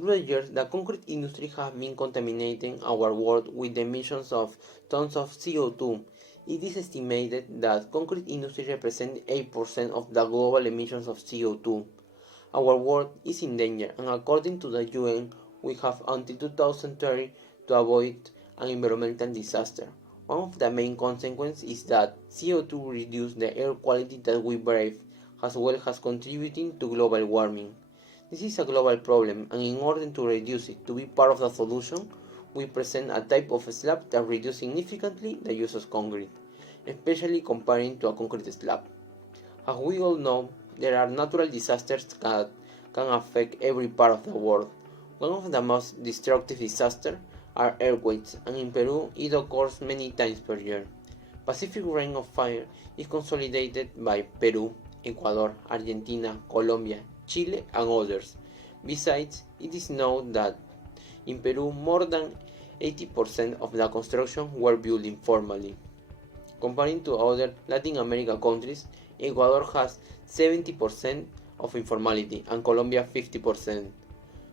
Through the years, the concrete industry has been contaminating our world with emissions of tons of CO2. It is estimated that concrete industry represents 8% of the global emissions of CO2. Our world is in danger, and according to the UN, we have until 2030 to avoid an environmental disaster. One of the main consequences is that CO2 reduces the air quality that we breathe, as well as contributing to global warming. This is a global problem, and in order to reduce it to be part of the solution, we present a type of slab that reduces significantly the use of concrete, especially comparing to a concrete slab. As we all know, there are natural disasters that can affect every part of the world. One of the most destructive disasters are earthquakes, and in Peru it occurs many times per year. Pacific Ring of Fire is consolidated by Peru, Ecuador, Argentina, Colombia, Chile, and others. Besides, it is known that in Peru more than 80% of the construction were built informally. Comparing to other Latin American countries, Ecuador has 70% of informality and Colombia 50%.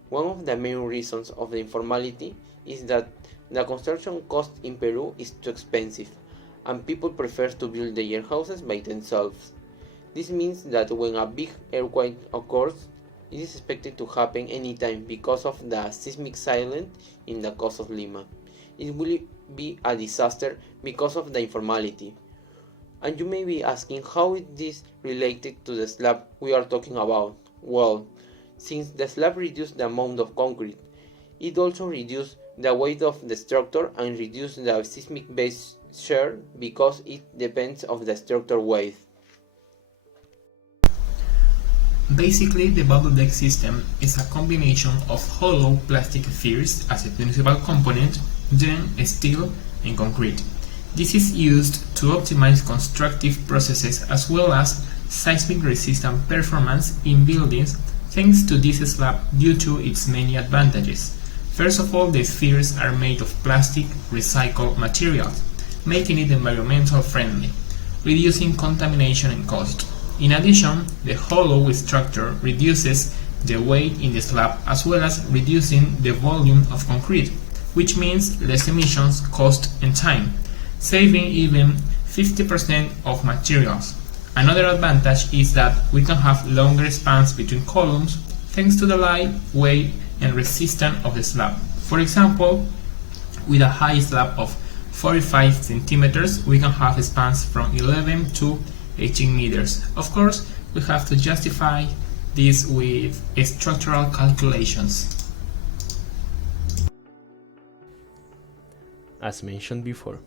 One of the main reasons of the informality is that the construction cost in Peru is too expensive, and people prefer to build their houses by themselves. This means that when a big earthquake occurs, it is expected to happen anytime because of the seismic silence in the coast of Lima. It will be a disaster because of the informality. And you may be asking how is this related to the slab we are talking about? Well, since the slab reduces the amount of concrete, it also reduces the weight of the structure and reduces the seismic base share because it depends on the structure weight. Basically, the bubble deck system is a combination of hollow plastic spheres as a principal component, then steel and concrete. This is used to optimize constructive processes as well as seismic resistant performance in buildings thanks to this slab due to its many advantages. First of all, the spheres are made of plastic recycled materials, making it environmental friendly, reducing contamination and cost. In addition, the hollow structure reduces the weight in the slab as well as reducing the volume of concrete, which means less emissions, cost and time, saving even 50% of materials. Another advantage is that we can have longer spans between columns thanks to the light weight and resistance of the slab. For example, with a high slab of 45 centimeters, we can have spans from 11 to 18 meters. Of course, we have to justify this with structural calculations. As mentioned before,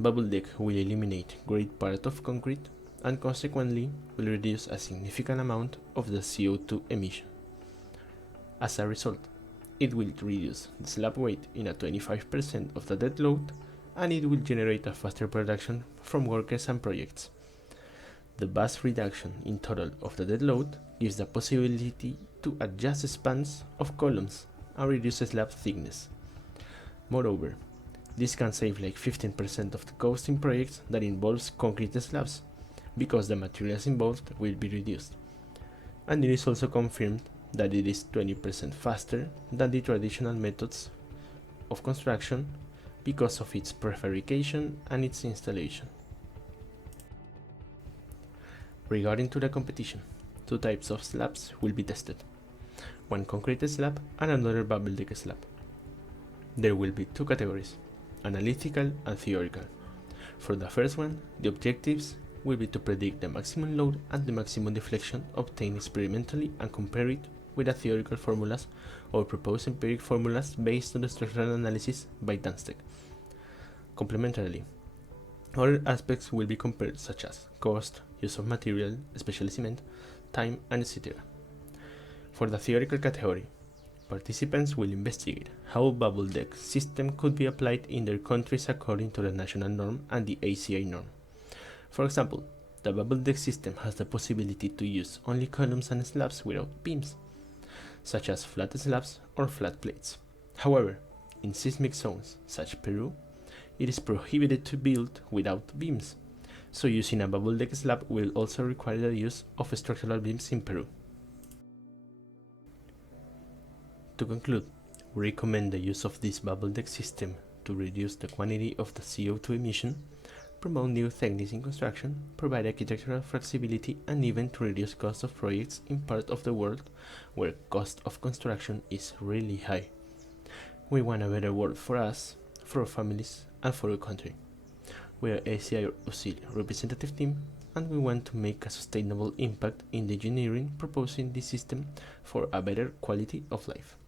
bubble deck will eliminate great part of concrete and consequently will reduce a significant amount of the CO2 emission. As a result, it will reduce the slab weight in a 25% of the dead load, and it will generate a faster production from workers and projects. The vast reduction in total of the dead load gives the possibility to adjust the spans of columns and reduce the slab thickness. Moreover, this can save like 15% of the cost in projects that involves concrete slabs, because the materials involved will be reduced. And it is also confirmed that it is 20% faster than the traditional methods of construction because of its prefabrication and its installation. Regarding to the competition, two types of slabs will be tested, one concrete slab and another bubble deck slab. There will be two categories, analytical and theoretical. For the first one, the objectives will be to predict the maximum load and the maximum deflection obtained experimentally and compare it with the theoretical formulas or propose empiric formulas based on the structural analysis by Dansteg. Complementarily, other aspects will be compared, such as cost, use of material, especially cement, time, and etc. For the theoretical category, participants will investigate how a bubble deck system could be applied in their countries according to the national norm and the ACI norm. For example, the bubble deck system has the possibility to use only columns and slabs without beams, such as flat slabs or flat plates. However, in seismic zones such as Peru, it is prohibited to build without beams, so using a bubble deck slab will also require the use of structural beams in Peru. To conclude, we recommend the use of this bubble deck system to reduce the quantity of the CO2 emission, promote new techniques in construction, provide architectural flexibility, and even to reduce cost of projects in part of the world where cost of construction is really high. We want a better world for us, for our families, and for our country. We are ACI Usil representative team, and we want to make a sustainable impact in the engineering proposing this system for a better quality of life.